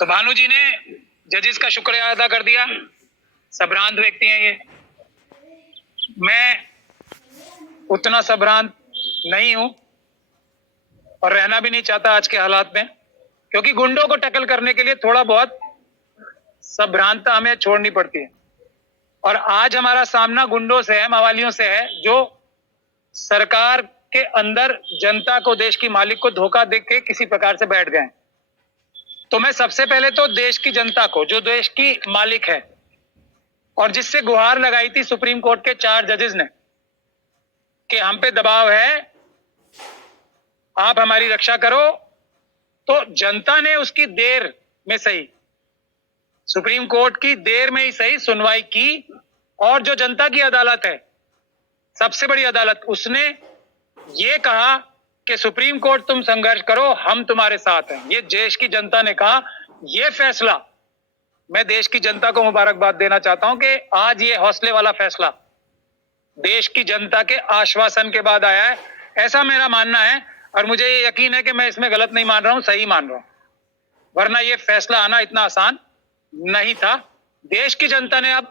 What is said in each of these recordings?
तो भानु जी ने जजेस का शुक्रिया अदा कर दिया। संभ्रांत व्यक्ति हैं ये, मैं उतना संभ्रांत नहीं हूं और रहना भी नहीं चाहता आज के हालात में, क्योंकि गुंडों को टैकल करने के लिए थोड़ा बहुत संभ्रांतता हमें छोड़नी पड़ती है। और आज हमारा सामना गुंडों से है, मवालियों से है, जो सरकार के अंदर जनता को, देश की मालिक को धोखा दे के किसी प्रकार से बैठ गए। तो मैं सबसे पहले तो देश की जनता को, जो देश की मालिक है और जिससे गुहार लगाई थी सुप्रीम कोर्ट के 4 जजेस ने कि हम पे दबाव है, आप हमारी रक्षा करो, तो जनता ने उसकी देर में सही, सुप्रीम कोर्ट की देर में ही सही सुनवाई की। और जो जनता की अदालत है, सबसे बड़ी अदालत, उसने ये कहा कि सुप्रीम कोर्ट तुम संघर्ष करो, हम तुम्हारे साथ हैं। ये देश की जनता ने कहा। ये फैसला मैं देश की जनता को मुबारकबाद देना चाहता हूं कि आज ये हौसले वाला फैसला देश की जनता के आश्वासन के बाद आया है, ऐसा मेरा मानना है। और मुझे ये यकीन है कि मैं इसमें गलत नहीं मान रहा हूं, सही मान रहा हूं, वरना ये फैसला आना इतना आसान नहीं था। देश की जनता ने अब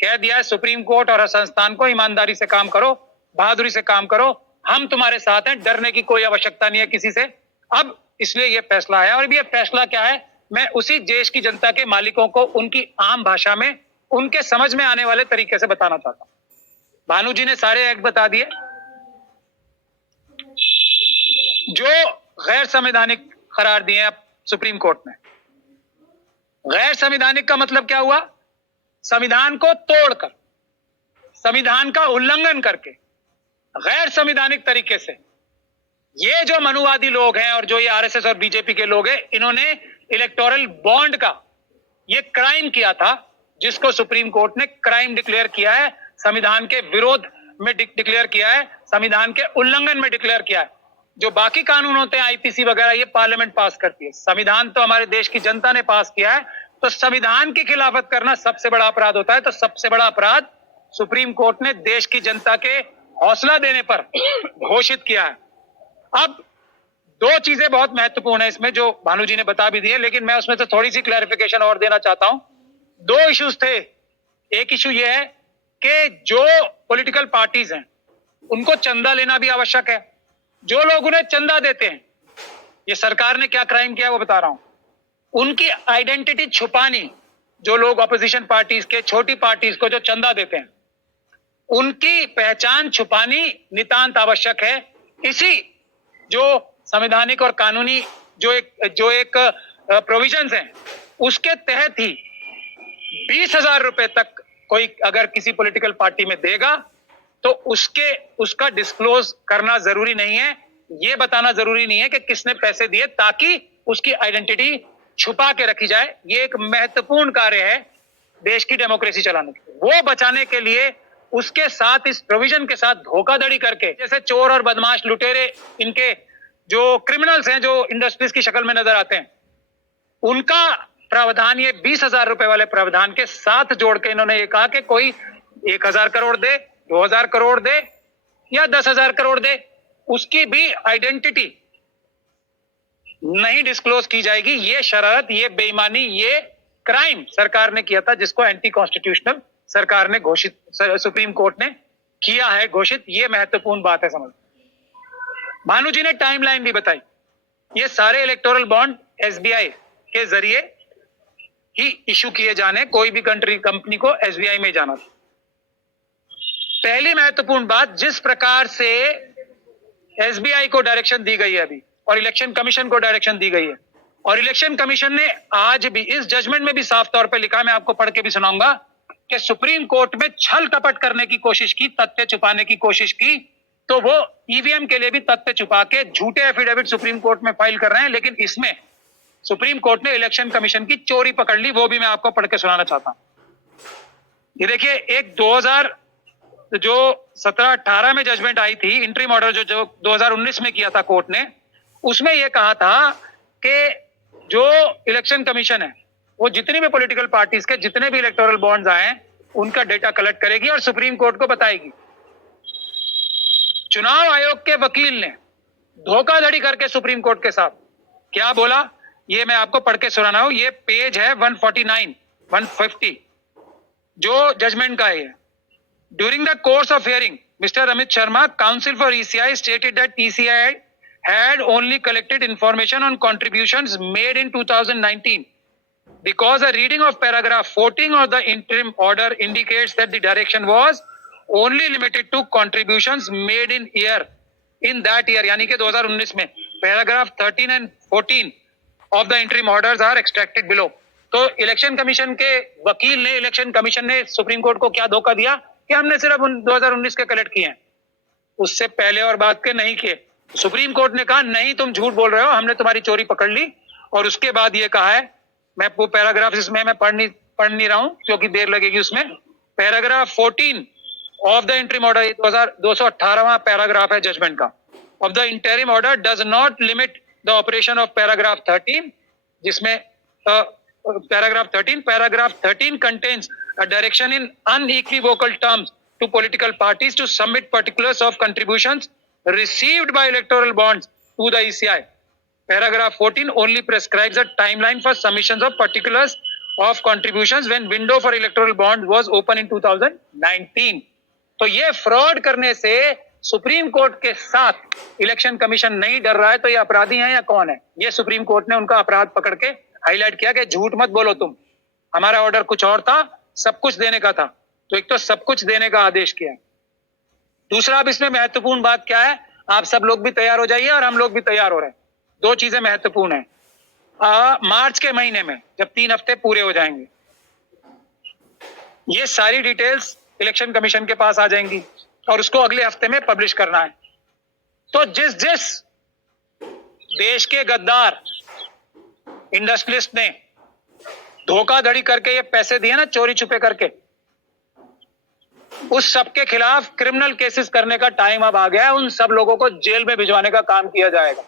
कह दिया है सुप्रीम कोर्ट और संस्थान को, ईमानदारी से काम करो, बहादुरी से काम करो, हम तुम्हारे साथ हैं, डरने की कोई आवश्यकता नहीं है किसी से। अब इसलिए यह फैसला है। और ये फैसला क्या है, मैं उसी देश की जनता के मालिकों को उनकी आम भाषा में, उनके समझ में आने वाले तरीके से बताना चाहता हूं। भानु जी ने सारे एक्ट बता दिए जो गैर संवैधानिक करार दिए हैं सुप्रीम कोर्ट ने। गैर संवैधानिक का मतलब क्या हुआ? संविधान को तोड़कर, संविधान का उल्लंघन करके, गैर संवैधानिक तरीके से ये जो मनुवादी लोग हैं और जो ये आरएसएस और बीजेपी के लोग हैं, इन्होंने इलेक्टोरल बॉन्ड का ये क्राइम किया था, जिसको सुप्रीम कोर्ट ने क्राइम डिक्लेयर किया है, संविधान के विरोध में डिक्लेयर किया है, संविधान के उल्लंघन में डिक्लेयर किया है। जो बाकी कानून होते हैं आईपीसी वगैरह, ये पार्लियामेंट पास करती है, संविधान तो हमारे देश की जनता ने पास किया है। तो संविधान की खिलाफत करना सबसे बड़ा अपराध होता है। तो सबसे बड़ा अपराध सुप्रीम कोर्ट ने देश की जनता के हौसला देने पर घोषित किया है। अब 2 चीजें बहुत महत्वपूर्ण है इसमें, जो भानु जी ने बता भी दी है, लेकिन मैं उसमें से थोड़ी सी क्लैरिफिकेशन और देना चाहता हूं। 2 इश्यूज थे। एक इश्यू यह है कि जो पॉलिटिकल पार्टीज हैं उनको चंदा लेना भी आवश्यक है। जो लोग उन्हें चंदा देते हैं, ये सरकार ने क्या क्राइम किया है वो बता रहा हूं, उनकी आइडेंटिटी छुपानी। जो लोग अपोजिशन पार्टीज के, छोटी पार्टीज को जो चंदा देते हैं, उनकी पहचान छुपानी नितांत आवश्यक है। इसी जो संवैधानिक और कानूनी जो एक प्रोविजंस हैं, उसके तहत ही 20,000 रुपए तक कोई अगर किसी पॉलिटिकल पार्टी में देगा तो उसका डिस्क्लोज करना जरूरी नहीं है, ये बताना जरूरी नहीं है कि किसने पैसे दिए, ताकि उसकी आइडेंटिटी छुपा के रखी जाए। ये एक महत्वपूर्ण कार्य है देश की डेमोक्रेसी चलाने के लिए। वो बचाने के लिए उसके साथ, इस प्रोविजन के साथ धोखाधड़ी करके, जैसे चोर और बदमाश, लुटेरे, इनके जो क्रिमिनल्स हैं जो इंडस्ट्रीज की शक्ल में नजर आते हैं, उनका प्रावधान ये 20,000 रुपए वाले प्रावधान के साथ जोड़ के इन्होंने ये कहा कि कोई 1,000 करोड़ दे, 2,000 करोड़ दे या 10,000 करोड़ दे, उसकी भी आइडेंटिटी नहीं डिस्क्लोज की जाएगी। ये शरारत, ये बेईमानी, ये क्राइम सरकार ने किया था, जिसको एंटी कॉन्स्टिट्यूशनल सरकार ने घोषित, सुप्रीम कोर्ट ने किया है घोषित। ये महत्वपूर्ण बात है समझ। भानु जी ने टाइमलाइन भी बताई। ये सारे इलेक्टोरल बॉन्ड एसबीआई के जरिए ही इशू किए जाने, कोई भी कंपनी को एसबीआई में जाना था। पहली महत्वपूर्ण बात, जिस प्रकार से एसबीआई को डायरेक्शन दी गई है अभी, और इलेक्शन कमीशन को डायरेक्शन दी गई है, और इलेक्शन कमीशन ने आज भी इस जजमेंट में भी साफ तौर पे लिखा है, मैं आपको पढ़ के भी सुनाऊंगा, कि सुप्रीम कोर्ट में छल कपट करने की कोशिश की, तथ्य छुपाने की कोशिश की, तो वो ईवीएम के लिए भी तथ्य छुपा के झूठे एफिडेविट सुप्रीम कोर्ट में फाइल कर रहे हैं। लेकिन इसमें सुप्रीम कोर्ट ने इलेक्शन कमीशन की चोरी पकड़ ली, वो भी मैं आपको पढ़ के सुनाना चाहता हूं। ये देखिए, एक 2017-18 में जजमेंट आई थी, इंटरिम ऑर्डर जो 2019 में किया था कोर्ट ने, उसमें यह कहा था कि जो इलेक्शन कमीशन है वो जितनी भी पॉलिटिकल पार्टीज के जितने भी इलेक्टोरल बॉन्ड्स आए उनका डेटा कलेक्ट करेगी और सुप्रीम कोर्ट को बताएगी। चुनाव आयोग के वकील ने धोखाधड़ी करके सुप्रीम कोर्ट के साथ क्या बोला ये मैं आपको पढ़ के सुनाना हूं, ये पेज है 149, 150 जो जजमेंट का है। During the course of hearing mister Amit Sharma, council for ECI stated that ECI had only collected information on contributions made in 2019 because a reading of paragraph 14 of the interim order indicates that the direction was only limited to contributions made in that year, यानी कि 2019 में paragraph 13 and 14 of the interim orders are extracted below। तो election commission के वकील ने, election commission ने supreme court को क्या धोखा दिया कि हमने सिर्फ 2019 के कलेक्ट किए हैं, उससे पहले और बाद के नहीं किए। सुप्रीम कोर्ट ने कहा नहीं, तुम झूठ बोल रहे हो, हमने तुम्हारी चोरी पकड़ ली। और उसके बाद ये कहा है, मैं वो पैराग्राफ इसमें मैं पढ़ नहीं रहा हूं क्योंकि देर लगेगी उसमें। Paragraph 14 of the interim order, 218वां पैराग्राफ है जजमेंट का, of the interim order does not limit the operation of paragraph 13, जिसमें paragraph 13 contains a direction in unequivocal terms to political parties to submit particulars of contributions received by electoral bonds to the ECI. Paragraph 14 only prescribes a timeline for submissions of particulars of contributions when window for electoral bond was open in 2019. तो ये fraud करने से supreme court के साथ election commission नहीं डर रहा है, तो ये अपराधी हैं या कौन है? ये सुप्रीम कोर्ट ने उनका अपराध पकड़ के हाईलाइट किया कि झूठ मत बोलो तुम, हमारा ऑर्डर कुछ और था, सब कुछ देने का था। तो एक तो सब कुछ देने का आदेश किया। दूसरा, अब इसमें महत्वपूर्ण बात क्या है, आप सब लोग भी तैयार हो जाइए और हम लोग भी तैयार हो रहे हैं। दो चीजें महत्वपूर्ण है। मार्च के महीने में जब 3 हफ्ते पूरे हो जाएंगे, ये सारी डिटेल्स इलेक्शन कमीशन के पास आ जाएंगी और उसको अगले हफ्ते में पब्लिश करना है। तो जिस देश के गद्दार इंडस्ट्रियलिस्ट ने धोखाधड़ी करके ये पैसे दिए ना, चोरी छुपे करके, उस सब के खिलाफ क्रिमिनल केसेस करने का टाइम अब आ गया है। उन सब लोगों को जेल में भिजवाने का काम किया जाएगा,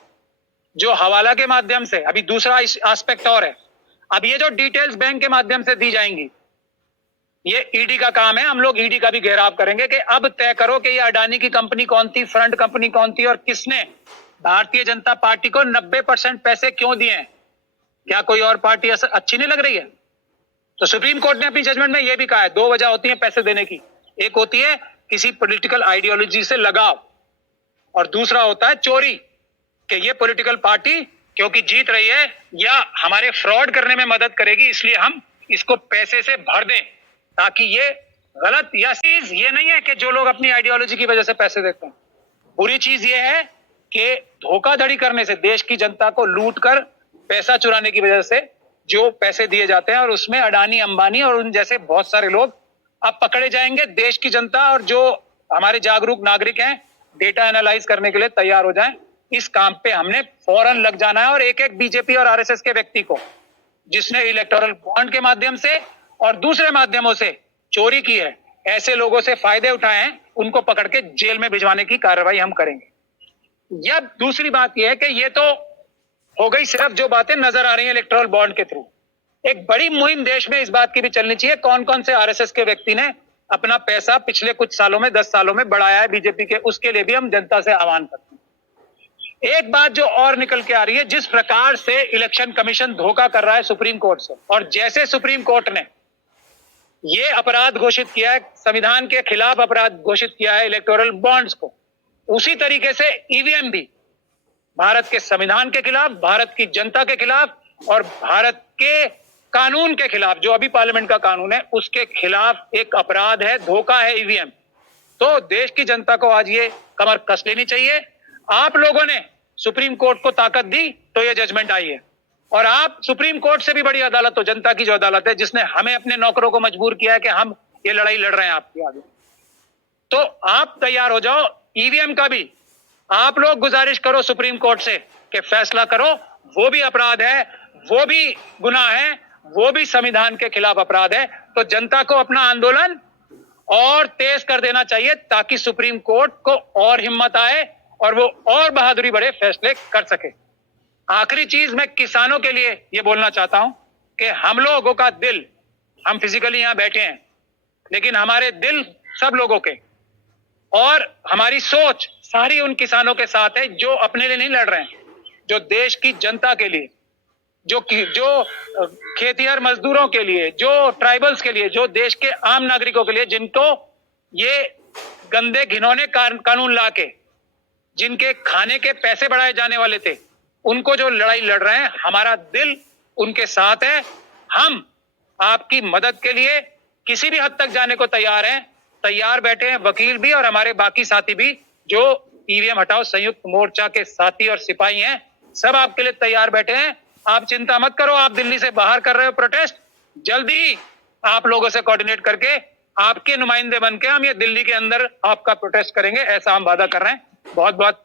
जो हवाला के माध्यम से। अभी दूसरा एस्पेक्ट और है, अब ये जो डिटेल्स बैंक के माध्यम से दी जाएंगी, ये ईडी का काम है। हम लोग ईडी का भी घेराव करेंगे कि अब तय करो कि ये अडानी की कंपनी कौन थी, फ्रंट कंपनी कौन थी, और किसने भारतीय जनता पार्टी को 90% पैसे क्यों दिए हैं। क्या कोई और पार्टी अच्छी नहीं लग रही है? तो सुप्रीम कोर्ट ने अपनी जजमेंट में यह भी कहा है, 2 वजह होती है पैसे देने की। एक होती है किसी पॉलिटिकल आइडियोलॉजी से लगाव, और दूसरा होता है चोरी, कि ये पॉलिटिकल पार्टी क्योंकि जीत रही है या हमारे फ्रॉड करने में मदद करेगी, इसलिए हम इसको पैसे से भर दें ताकि ये गलत। या चीज ये नहीं है कि जो लोग अपनी आइडियोलॉजी की वजह से पैसे देते हैं। बुरी चीज ये है कि धोखाधड़ी करने से, देश की जनता को लूट कर पैसा चुराने की वजह से जो पैसे दिए जाते हैं, और उसमें अडानी, अंबानी और उन जैसे बहुत सारे लोग अब पकड़े जाएंगे। देश की जनता और जो हमारे जागरूक नागरिक हैं, डेटा एनालाइज करने के लिए तैयार हो जाएं। इस काम पे हमने फौरन लग जाना है, और एक एक बीजेपी और आरएसएस के व्यक्ति को जिसने इलेक्टोरल बॉन्ड के माध्यम से और दूसरे माध्यमों से चोरी की है, ऐसे लोगों से फायदे उठाए हैं, उनको पकड़ के जेल में भिजवाने की कार्रवाई हम करेंगे। या दूसरी बात यह है कि ये तो हो गई सिर्फ जो बातें नजर आ रही हैं इलेक्टोरल बॉन्ड के थ्रू। एक बड़ी मुहिम देश में इस बात की भी चलनी चाहिए, कौन कौन से आरएसएस के व्यक्ति ने अपना पैसा पिछले कुछ सालों में, 10 सालों में बढ़ाया है बीजेपी के, उसके लिए भी हम जनता से आह्वान करते हैं। एक बात जो और निकल के आ रही है, जिस प्रकार से इलेक्शन कमीशन धोखा कर रहा है सुप्रीम कोर्ट से, और जैसे सुप्रीम कोर्ट ने ये अपराध घोषित किया है, संविधान के खिलाफ अपराध घोषित किया है इलेक्टोरल बॉन्ड्स को, उसी तरीके से ईवीएम भी भारत के संविधान के खिलाफ, भारत की जनता के खिलाफ और भारत के कानून के खिलाफ, जो अभी पार्लियामेंट का कानून है उसके खिलाफ एक अपराध है, धोखा है ईवीएम। तो देश की जनता को आज ये कमर कस लेनी चाहिए। आप लोगों ने सुप्रीम कोर्ट को ताकत दी तो ये जजमेंट आई है, और आप सुप्रीम कोर्ट से भी बड़ी अदालत हो, जनता की जो अदालत है, जिसने हमें अपने नौकरों को मजबूर किया है कि हम ये लड़ाई लड़ रहे हैं आपके आगे। तो आप तैयार हो जाओ। ईवीएम का भी आप लोग गुजारिश करो सुप्रीम कोर्ट से कि फैसला करो, वो भी अपराध है, वो भी गुनाह है, वो भी संविधान के खिलाफ अपराध है। तो जनता को अपना आंदोलन और तेज कर देना चाहिए ताकि सुप्रीम कोर्ट को और हिम्मत आए और वो और बहादुरी बड़े फैसले कर सके। आखिरी चीज मैं किसानों के लिए ये बोलना चाहता हूं कि हम लोगों का दिल, हम फिजिकली यहां बैठे हैं लेकिन हमारे दिल सब लोगों के और हमारी सोच सारी उन किसानों के साथ है जो अपने लिए नहीं लड़ रहे हैं, जो देश की जनता के लिए, जो खेतिहर मजदूरों के लिए, जो ट्राइबल्स के लिए, जो देश के आम नागरिकों के लिए, जिनको ये गंदे घिनौने कानून लाके जिनके खाने के पैसे बढ़ाए जाने वाले थे, उनको जो लड़ाई लड़ रहे हैं, हमारा दिल उनके साथ है। हम आपकी मदद के लिए किसी भी हद तक जाने को तैयार हैं, तैयार बैठे हैं वकील भी और हमारे बाकी साथी भी, जो ईवीएम हटाओ संयुक्त मोर्चा के साथी और सिपाही हैं, सब आपके लिए तैयार बैठे हैं। आप चिंता मत करो। आप दिल्ली से बाहर कर रहे हो प्रोटेस्ट, जल्दी आप लोगों से कोऑर्डिनेट करके आपके नुमाइंदे बन के हम ये दिल्ली के अंदर आपका प्रोटेस्ट करेंगे, ऐसा हम वादा कर रहे हैं। बहुत बहुत